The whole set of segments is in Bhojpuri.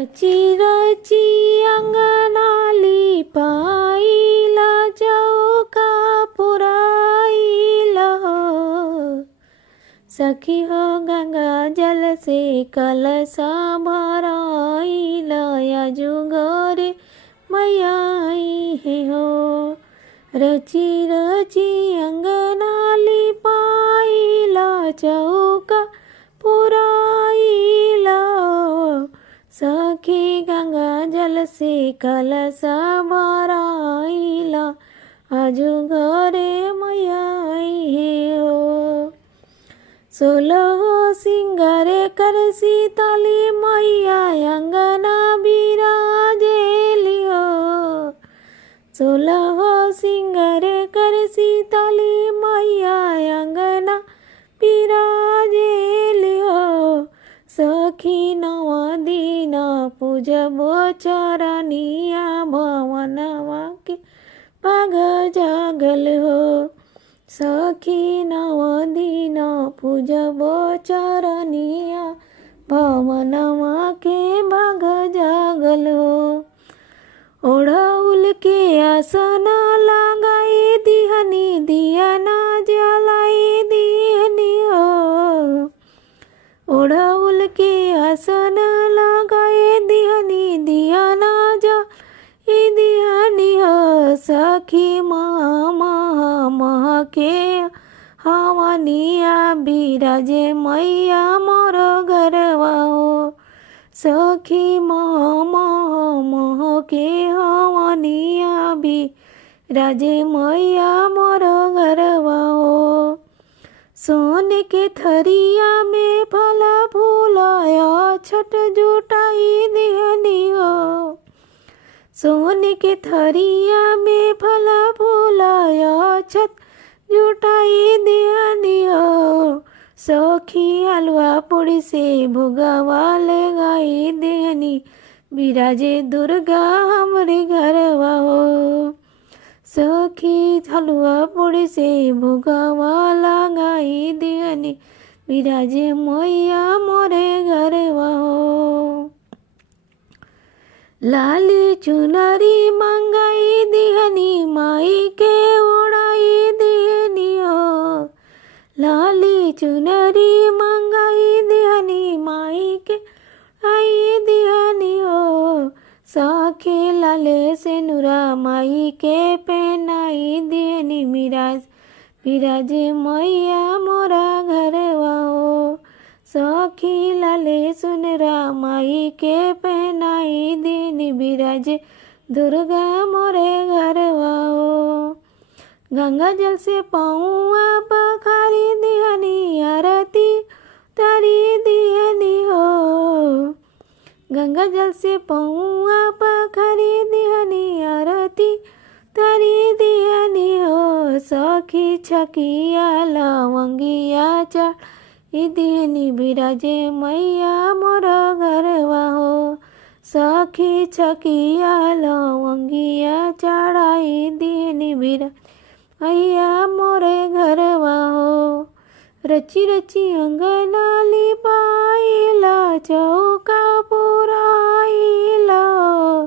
रची रची अंगनाली पाईला चौका पुराईला हो। सखी हो गंगा जल से कलसा भराईला याजू गोरे मैया आई है हो। रची रची अंगनाली पाईला चौका पुराईला हो। सखी गंगा जल से कलसा भराईला आजू घरे मैया आई है हो। सोलह सिंगारे कर सीताली मैया अंगना बिराजेली हो। सोलह सिंगारे कर सीताली मैया अंगना बिराजेली हो। सखी नवा दीना पूजबो चरनिया भवनवा के भाग जागल हो। सखी नवा दीना पूजबो चरनिया भवनवा के भाग जागल हो। ओढ़ौल के आसन लगाई दिहनी दिया ना जलाई दिहनी हो। ओढ़ौल के आसन लगाए दिहनी दिया ना जा दिहनी हो। सखी महा महा महा के हवनिया बिराजे मैया मोर घरवा हो। सखी महा महा महा के हवनिया बिराजे मैया मोर घरवा हो। सोने के थरिया में फला फूलाया छठ जुटाई दिहनी हो। सोने के थरिया में फला फूलाया छठ जुटाई दिहनी हो। सखी हलवा पूड़ी से भोगवा लगाई दिहनी बिराजे दुर्गा हमरे घरवा हो। सखी हलवा पूड़ी से भोगवा लगाई दिहनी बिराजे मैया मोरे घरवा हो। लाली चुनरी मंगाई दिहनी माई के उड़ाई दिहनी हो। लाली चुनरी मंगाई दिहनी माई के आई दिहनी हो। सखी लाले से नुरा माई के पहनाई दिहनी बिराजे मैया मोरा घरवा हो। सखी लाले सुनरा माई के पहनाई दिहनी बिराजे दुर्गा मोरे घरवा हो। गंगा जल से पौआ पखारी दिहनी आरती तारी दिहनी हो। गंगा जल से पौआ पखारी दिहनी आरती तारी दिहनी हो। सखी छकिया लवंगिया चढ़ी दिहनी बिराजे मैया मोर घरवा हो। सखी छकिया लवंगिया चढ़ाई दिहनी बिराजे मैया मोरे घरवा हो। रची रची अंगनाली पाईला चौका पुराईला हो।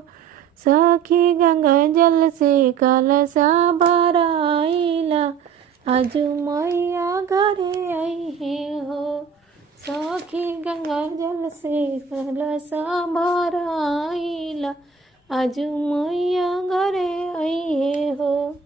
सखी गंगा जल से कलसा भराईला आजू मैया घरे आई है हो। सखी गंगा जल से कलसा भराईला आजू मैया घरे